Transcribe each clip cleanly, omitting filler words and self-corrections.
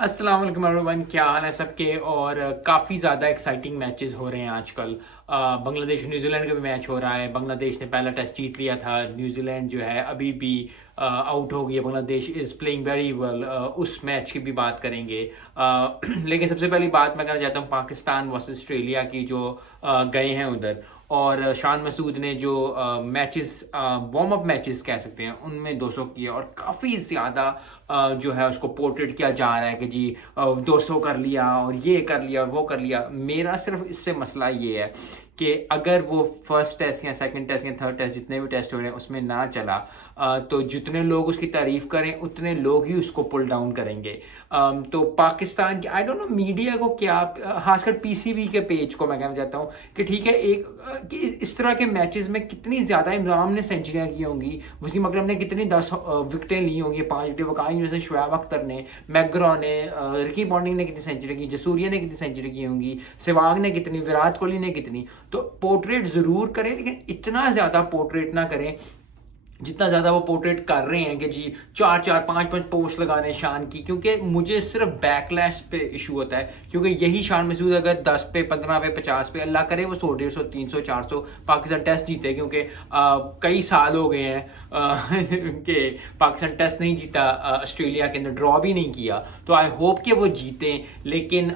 अस्सलाम वालेकुम एवरीवन, क्या हाल है सबके। और काफ़ी ज़्यादा एक्साइटिंग मैचेस हो रहे हैं आजकल। बांग्लादेश न्यूजीलैंड का भी मैच हो रहा है। बांग्लादेश ने पहला टेस्ट जीत लिया था। न्यूजीलैंड जो है अभी भी आउट हो गई है। Bangladesh is playing very well. उस मैच की भी बात करेंगे। लेकिन सबसे पहली बात मैं करना चाहता हूँ पाकिस्तान वर्सेस ऑस्ट्रेलिया की, जो गए हैं उधर। और शान मसूद ने जो मैचेस, वार्म अप मैचेस कह सकते हैं, उनमें 200 किए और काफ़ी ज़्यादा जो है उसको पोर्ट्रेट किया जा रहा है कि जी 200 कर लिया और ये कर लिया और वो कर लिया। मेरा सिर्फ इससे मसला ये है कि अगर वो फर्स्ट टेस्ट या सेकंड टेस्ट या थर्ड टेस्ट, जितने भी टेस्ट हो रहे हैं, उसमें ना चला तो जितने लोग उसकी तारीफ करें उतने लोग ही उसको पुल डाउन करेंगे। तो पाकिस्तान की आई डोंट नो मीडिया को क्या, खासकर पीसीबी के पेज को मैं कहना चाहता हूँ कि ठीक है, कि इस तरह के मैचेस में कितनी ज़्यादा इमरान ने सेंचुरियाँ की होंगी, वसीम अकरम ने कितनी 10 विकेटें ली होंगी, 5 विकेटें वकाई, जैसे शुएब अख्तर ने, मैकग्रॉ ने, रिकी पॉन्टिंग ने कितनी सेंचुरी की, जसूरिया ने कितनी सेंचुरी की होंगी, सहवाग ने कितनी, विराट कोहली ने कितनी। तो पोर्ट्रेट ज़रूर करें लेकिन इतना ज़्यादा पोर्ट्रेट ना करें जितना ज़्यादा वो पोर्ट्रेट कर रहे हैं कि जी 4-4 5-5 पोस्ट लगाने शान की। क्योंकि मुझे सिर्फ बैकलैश पे इशू होता है, क्योंकि यही शान मसूद अगर 10 पे, 15 पे, 50 पे, अल्लाह करे वो 100, 150, 300, 400 पाकिस्तान टेस्ट जीते। क्योंकि कई साल हो गए हैं कि पाकिस्तान टेस्ट नहीं जीता, ऑस्ट्रेलिया के अंदर ड्रॉ भी नहीं किया। तो आई होप कि वो जीतें। लेकिन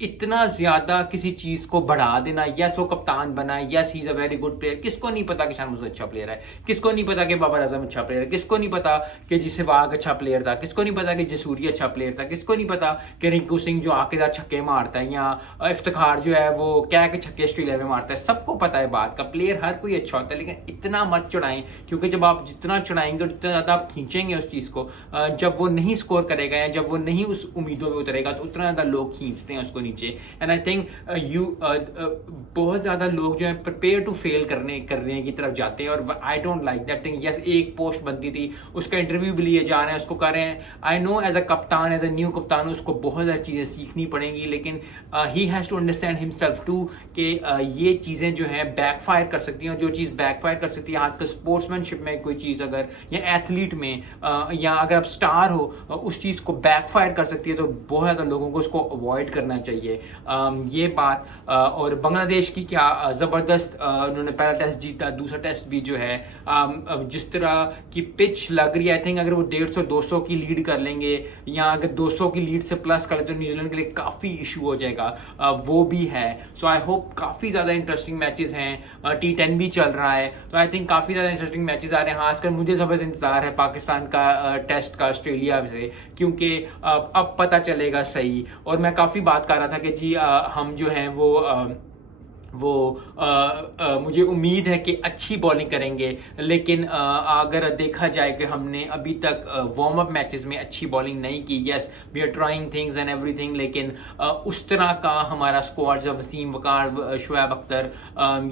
इतना ज्यादा किसी चीज को बढ़ा देना, यस वो कप्तान बना, yes he is a very good player, किसको नहीं पता कि शान मुझे अच्छा प्लेयर है, किसको नहीं पता कि बाबर आजम अच्छा प्लेयर है, किसको नहीं पता कि जी सहवाग अच्छा प्लेयर था, किसको नहीं पता कि जसूरी अच्छा प्लेयर था, किसको नहीं पता कि रिंकू सिंह जो आके साथ छक्के मारता है, या इफ्तिखार जो है वो क्या के छक्के ऑस्ट्रेलिया में मारता है। सबको पता है बात का, प्लेयर हर कोई अच्छा होता है, लेकिन इतना मत चढ़ाएं। क्योंकि जब आप जितना चढ़ाएंगे और जितना ज्यादा आप खींचेंगे उस चीज को, जब वो नहीं स्कोर करेगा या जब वो नहीं उस उम्मीदों में उतरेगा, तो उतना ज्यादा लोग खींचते हैं उसको नीचे। एंड आई थिंक बहुत ज्यादा लोग जो है प्रिपेयर टू फेल करने की तरफ जाते हैं। और I don't like that thing. Yes, एक पोस्ट बनती थी, उसका इंटरव्यू भी लिए जा रहे हैं, उसको कर रहे हैं। आई नो एज अ कप्तान, एज अ न्यू कप्तान, उसको बहुत सारी चीजें सीखनी पड़ेंगी, लेकिन he has to understand himself too कि ये चीजें जो है बैकफायर कर सकती हैं। और जो चीज बैकफायर कर सकती है आजकल स्पोर्ट्समैनशिप में, कोई चीज अगर, या एथलीट में, या अगर आप स्टार हो, उस चीज को बैकफायर कर सकती है, तो बहुत ज्यादा लोगों को उसको अवॉइड करना चाहिए। ये बात। और बांग्लादेश की क्या जबरदस्त, उन्होंने पहला टेस्ट जीता, दूसरा टेस्ट भी जो है जिस तरह की पिच लग रही है, आई थिंक अगर वो 150-200 की लीड कर लेंगे, या अगर 200 की लीड से प्लस कर ले, तो न्यूजीलैंड के लिए काफी इशू हो जाएगा। वो भी है। सो आई होप काफी ज्यादा इंटरेस्टिंग मैचेस हैं। T10 भी चल रहा है, तो आई थिंक काफी ज्यादा इंटरेस्टिंग मैचेस आ रहे हैं। खासकर मुझे जबरदस्त इंतजार है पाकिस्तान का टेस्ट का ऑस्ट्रेलिया से, क्योंकि अब पता चलेगा सही। और मैं काफी बात कर रहा था कि जी हम जो हैं वो मुझे उम्मीद है कि अच्छी बॉलिंग करेंगे। लेकिन अगर देखा जाए कि हमने अभी तक वार्म अप मैचेस में अच्छी बॉलिंग नहीं की। Yes, we are trying things and everything, लेकिन उस तरह का हमारा स्क्वाड, जब वसीम वकार, शुएब अख्तर,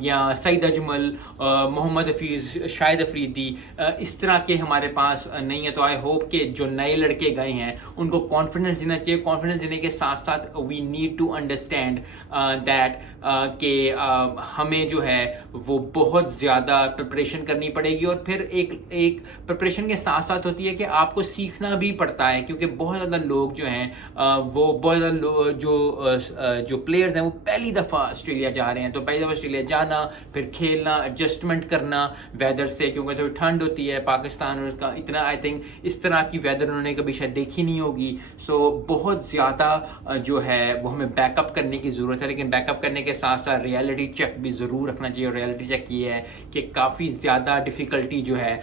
या सईद अजमल, मोहम्मद हफीज़, शाहिद अफरीदी, इस तरह के हमारे पास नहीं है। तो आई होप कि जो नए लड़के गए हैं उनको कॉन्फिडेंस देना चाहिए। कॉन्फिडेंस देने के साथ साथ we need to understand that कि हमें जो है वो बहुत ज़्यादा प्रिपरेशन करनी पड़ेगी। और फिर एक प्रिपरेशन के साथ साथ होती है कि आपको सीखना भी पड़ता है, क्योंकि बहुत ज़्यादा लोग जो हैं वो बहुत ज़्यादा जो प्लेयर्स हैं वो पहली दफ़ा ऑस्ट्रेलिया जा रहे हैं। तो पहली दफ़ा ऑस्ट्रेलिया जाना, फिर खेलना, एडजस्टमेंट करना वेदर से, क्योंकि थोड़ी ठंड होती है पाकिस्तान, और उसका इतना आई थिंक इस तरह की वेदर उन्होंने कभी शायद देखी नहीं होगी। सो बहुत ज़्यादा जो है वो हमें बैकअप करने की ज़रूरत है। लेकिन बैकअप करने के साथ साथ रियलिटी चेक भी ज़रूर रखना चाहिए। और रियलिटी चेक ये है कि काफ़ी ज़्यादा डिफ़िकल्टी जो है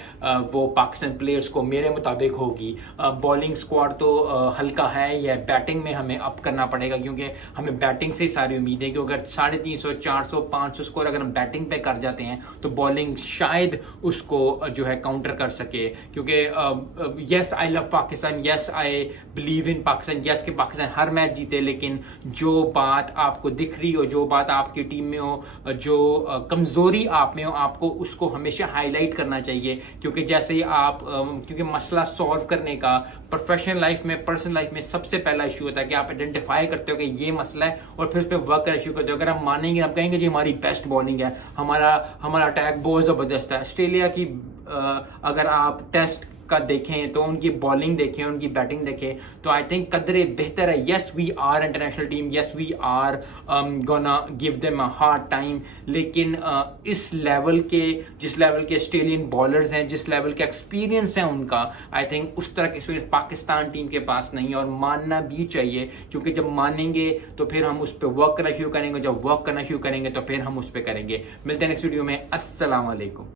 वो पाकिस्तान प्लेयर्स को मेरे मुताबिक होगी। बॉलिंग स्क्वाड तो हल्का है, या बैटिंग में हमें अप करना पड़ेगा, क्योंकि हमें बैटिंग से ही सारी उम्मीद है कि अगर 350, 400, 500 स्कोर अगर हम बैटिंग पे कर जाते हैं तो बॉलिंग शायद उसको जो है काउंटर कर सके। क्योंकि yes, I love Pakistan, yes I believe in Pakistan, yes कि पाकिस्तान हर मैच जीते, लेकिन जो बात आपको दिख रही हो, जो बात आपकी टीम में हो, जो कमजोरी आप में हो, आपको उसको हमेशा हाईलाइट करना चाहिए। क्योंकि जैसे ही आप क्योंकि मसला सॉल्व करने का प्रोफेशनल लाइफ में, पर्सनल लाइफ में सबसे पहला इशू होता है कि आप आइडेंटिफाई करते हो कि ये मसला है, और फिर उस पर वर्क करना शुरू करते हो। अगर हम मानेंगे, आप कहेंगे जी हमारी बेस्ट बॉलिंग है, हमारा अटैक बहुत जबरदस्त है। ऑस्ट्रेलिया की अगर आप टेस्ट का देखें तो उनकी बॉलिंग देखें, उनकी बैटिंग देखें तो आई थिंक कदरे बेहतर है। Yes we are international team, yes we are gonna give them a hard time, लेकिन इस लेवल के, जिस लेवल के ऑस्ट्रेलियन बॉलर्स हैं, जिस लेवल के एक्सपीरियंस है उनका, आई थिंक उस तरह का एक्सपीरियंस पाकिस्तान टीम के पास नहीं है, और मानना भी चाहिए, क्योंकि जब मानेंगे तो फिर हम उस पर वर्क करना शुरू करेंगे, जब वर्क करना शुरू करेंगे तो फिर हम उस पर करेंगे। मिलते हैं नेक्स्ट वीडियो में। अस्सलाम वालेकुम।